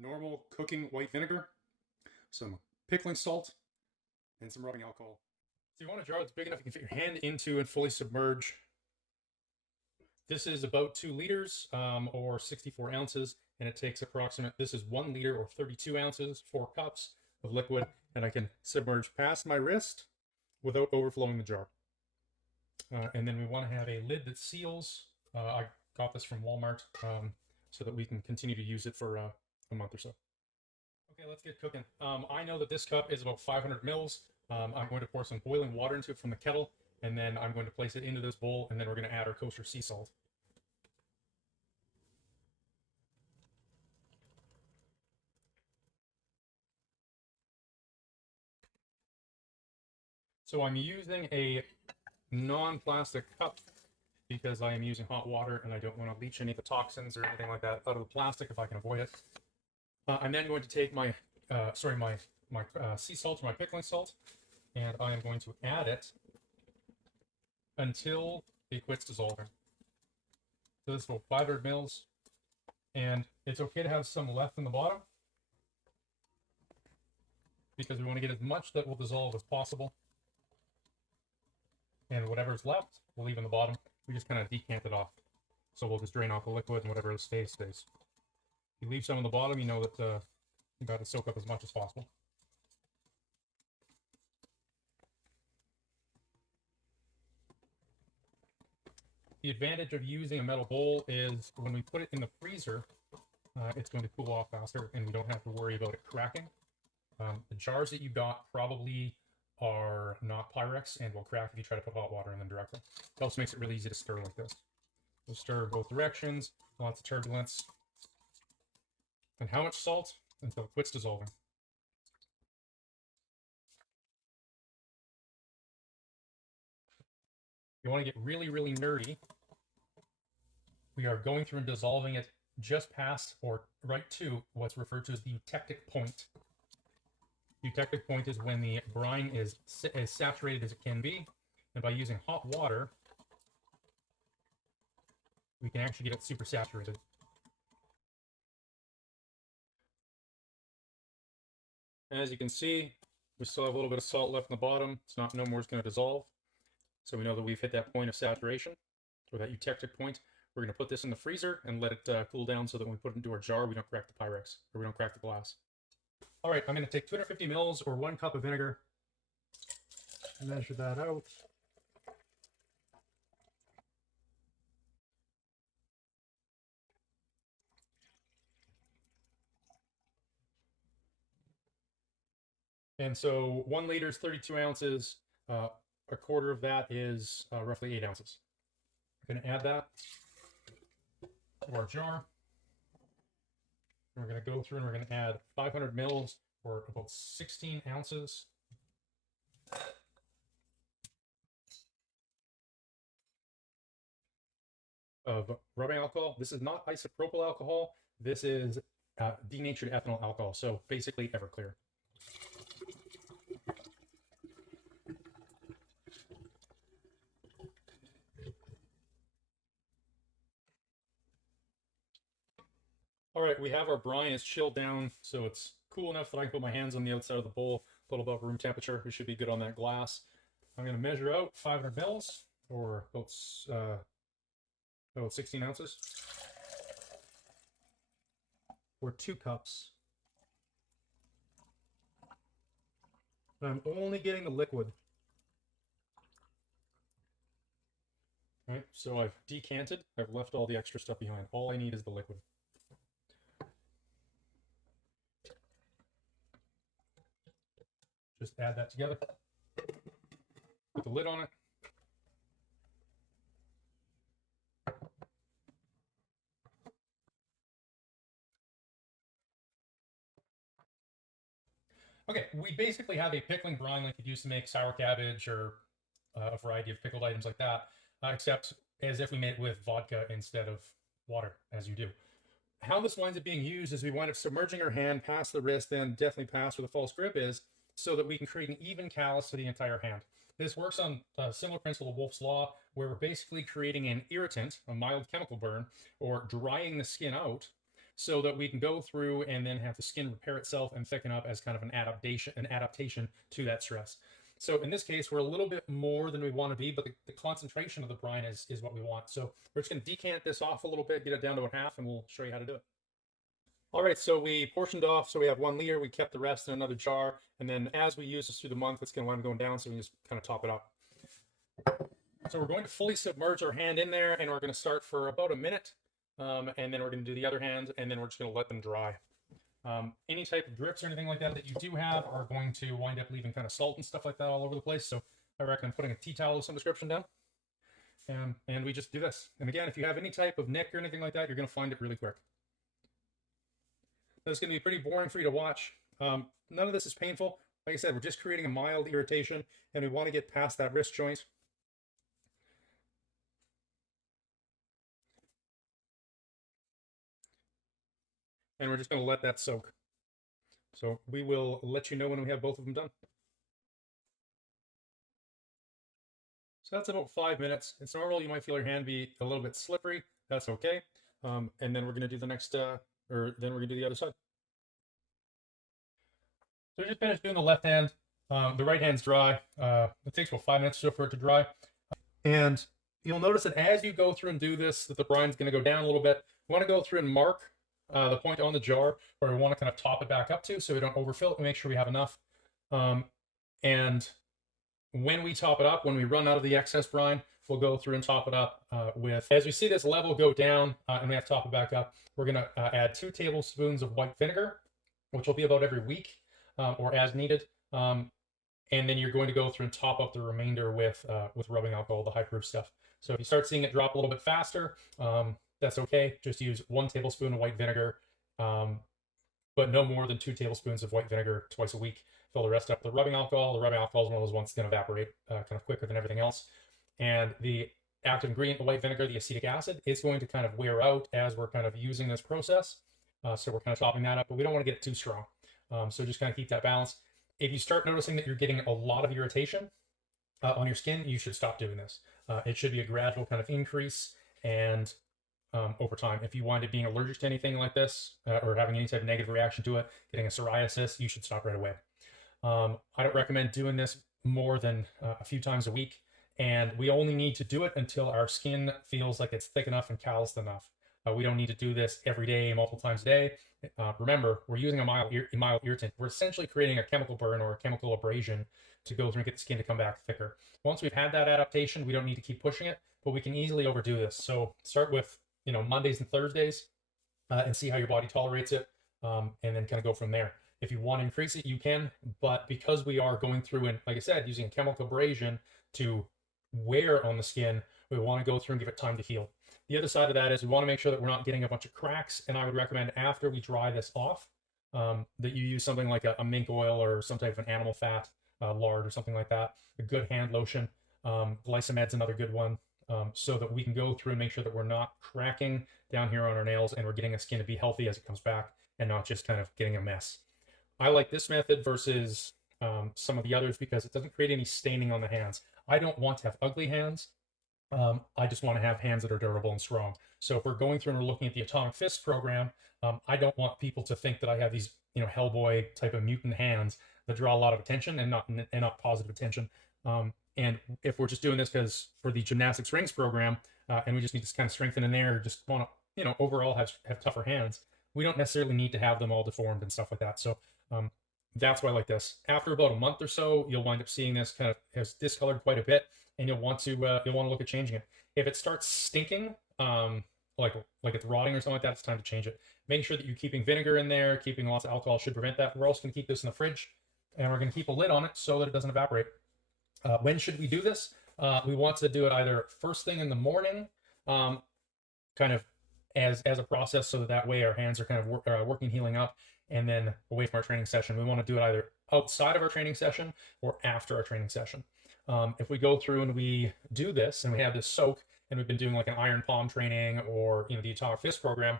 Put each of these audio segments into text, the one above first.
normal cooking white vinegar, some pickling salt, and some rubbing alcohol. So you want a jar that's big enough you can fit your hand into and fully submerge. This is about 2 liters or 64 ounces, and it takes this is 1 liter or 32 ounces, 4 cups of liquid, and I can submerge past my wrist without overflowing the jar. And then we want to have a lid that seals. I got this from Walmart so that we can continue to use it for a month or so. Okay, let's get cooking. I know that this cup is about 500 mils. I'm going to pour some boiling water into it from the kettle, and then I'm going to place it into this bowl, and then we're going to add our kosher sea salt. So I'm using a non-plastic cup because I am using hot water and I don't want to leach any of the toxins or anything like that out of the plastic if I can avoid it. I'm then going to take my sea salt or my pickling salt, and I am going to add it until it quits dissolving. So this is about 500 mils, and it's okay to have some left in the bottom because we want to get as much that will dissolve as possible. And whatever's left, we'll leave in the bottom. We just kind of decant it off. So we'll just drain off the liquid, and whatever stays, stays. If you leave some in the bottom, you know that you got to soak up as much as possible. The advantage of using a metal bowl is when we put it in the freezer, it's going to cool off faster, and we don't have to worry about it cracking. The jars that you got probably are not Pyrex and will crack if you try to put hot water in them directly. It also makes it really easy to stir like this. We'll stir both directions, lots of turbulence. And how much salt? Until it quits dissolving. You want to get really, really nerdy. We are going through and dissolving it just past or right to what's referred to as the eutectic point. Eutectic point is when the brine is as saturated as it can be, and by using hot water, we can actually get it super saturated. As you can see, we still have a little bit of salt left in the bottom. It's not no more is going to dissolve. So we know that we've hit that point of saturation, or that eutectic point. We're going to put this in the freezer and let it cool down so that when we put it into our jar, we don't crack the Pyrex, or we don't crack the glass. All right, I'm going to take 250 mils or 1 cup of vinegar, measure that out. And so 1 liter is 32 ounces. A quarter of that is roughly 8 ounces. I'm going to add that to our jar. And we're going to go through and we're going to add 500 mils or about 16 ounces. Of rubbing alcohol. This is not isopropyl alcohol. This is denatured ethanol alcohol. So basically Everclear. All right, we have our brine. It's chilled down, so it's cool enough that I can put my hands on the outside of the bowl, a little above room temperature. We should be good on that glass. I'm going to measure out 500 mils, or about 16 ounces, or 2 cups. And I'm only getting the liquid. All right, so I've decanted. I've left all the extra stuff behind. All I need is the liquid. Just add that together. Put the lid on it. Okay, we basically have a pickling brine like you'd use to make sour cabbage or a variety of pickled items like that, except as if we made it with vodka instead of water, as you do. How this winds up being used is we wind up submerging our hand past the wrist, then definitely past where the false grip is, so that we can create an even callus for the entire hand. This works on a similar principle of Wolff's Law, where we're basically creating an irritant, a mild chemical burn, or drying the skin out, so that we can go through and then have the skin repair itself and thicken up as kind of an adaptation to that stress. So in this case, we're a little bit more than we want to be, but the concentration of the brine is what we want. So we're just going to decant this off a little bit, get it down to a half, and we'll show you how to do it. All right, so we portioned off, so we have 1 liter, we kept the rest in another jar, and then as we use this through the month, it's going to wind up going down, so we can just kind of top it up. So we're going to fully submerge our hand in there, and we're going to start for about a minute, and then we're going to do the other hand, and then we're just going to let them dry. Any type of drips or anything like that that you do have are going to wind up leaving kind of salt and stuff like that all over the place, so I recommend putting a tea towel with some description down. And we just do this. And again, if you have any type of nick or anything like that, you're going to find it really quick. This is going to be pretty boring for you to watch. None of this is painful. Like I said, we're just creating a mild irritation, and we want to get past that wrist joint. And we're just going to let that soak. So we will let you know when we have both of them done. So that's about 5 minutes. It's normal. You might feel your hand be a little bit slippery. That's okay. And then we're going to do the next, then we're going to do the other side. So we just finished doing the left hand. The right hand's dry. It takes about 5 minutes for it to dry. And you'll notice that as you go through and do this, that the brine's going to go down a little bit. We want to go through and mark the point on the jar where we want to kind of top it back up to, so we don't overfill it. We make sure we have enough. And when we top it up, when we run out of the excess brine, we'll go through and top it up with, as we see this level go down and we have to top it back up, we're going to add 2 tablespoons of white vinegar, which will be about every week or as needed. And then you're going to go through and top up the remainder with rubbing alcohol, the high proof stuff. So if you start seeing it drop a little bit faster, that's okay. Just use 1 tablespoon of white vinegar, but no more than 2 tablespoons of white vinegar twice a week. Fill the rest up with rubbing alcohol. The rubbing alcohol is one of those ones that's going to evaporate kind of quicker than everything else. And the active ingredient, the white vinegar, the acetic acid, is going to kind of wear out as we're kind of using this process. So we're kind of topping that up, but we don't want to get it too strong. So just kind of keep that balance. If you start noticing that you're getting a lot of irritation on your skin, you should stop doing this. It should be a gradual kind of increase, and over time, if you wind up being allergic to anything like this or having any type of negative reaction to it, getting a psoriasis, you should stop right away. I don't recommend doing this more than a few times a week, and we only need to do it until our skin feels like it's thick enough and calloused enough. We don't need to do this every day, multiple times a day. Remember, we're using a mild irritant. We're essentially creating a chemical burn or a chemical abrasion to go through and get the skin to come back thicker. Once we've had that adaptation, we don't need to keep pushing it, but we can easily overdo this. So start with, Mondays and Thursdays and see how your body tolerates it, and then kind of go from there. If you want to increase it, you can, but because we are going through and, like I said, using chemical abrasion to wear on the skin, we want to go through and give it time to heal. The other side of that is we want to make sure that we're not getting a bunch of cracks, and I would recommend after we dry this off that you use something like a mink oil or some type of an animal fat, lard or something like that, a good hand lotion. Glycomed's another good one, so that we can go through and make sure that we're not cracking down here on our nails and we're getting the skin to be healthy as it comes back and not just kind of getting a mess. I like this method versus some of the others because it doesn't create any staining on the hands. I don't want to have ugly hands. I just want to have hands that are durable and strong. So if we're going through and we're looking at the Atomic Fist program, I don't want people to think that I have these, Hellboy type of mutant hands that draw a lot of attention and not positive attention. And if we're just doing this because for the gymnastics rings program, and we just need to kind of strengthen in there, just want to, overall have tougher hands, we don't necessarily need to have them all deformed and stuff like that. So that's why I like this. After about a month or so, you'll wind up seeing this kind of has discolored quite a bit, and you'll want to look at changing it. If it starts stinking, like it's rotting or something like that, it's time to change it. Making sure that you're keeping vinegar in there, keeping lots of alcohol should prevent that. We're also going to keep this in the fridge, and we're going to keep a lid on it so that it doesn't evaporate. When should we do this? We want to do it either first thing in the morning, kind of as a process, so that way our hands are kind of working, healing up, and then away from our training session. We want to do it either outside of our training session or after our training session. If we go through and we do this and we have this soak, and we've been doing like an iron palm training or the Atomic Fist program,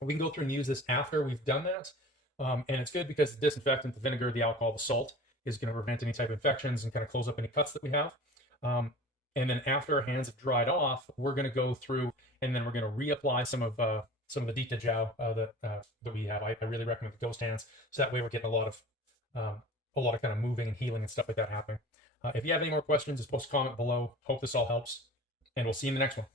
we can go through and use this after we've done that. And it's good because the disinfectant, the vinegar, the alcohol, the salt is going to prevent any type of infections and kind of close up any cuts that we have. And then after our hands have dried off, we're going to go through and then we're going to reapply some of some of the Dita Jiao that we have. I really recommend the ghost hands, so that way we're getting a lot of kind of moving and healing and stuff like that happening. If you have any more questions, just post a comment below. Hope this all helps, and we'll see you in the next one.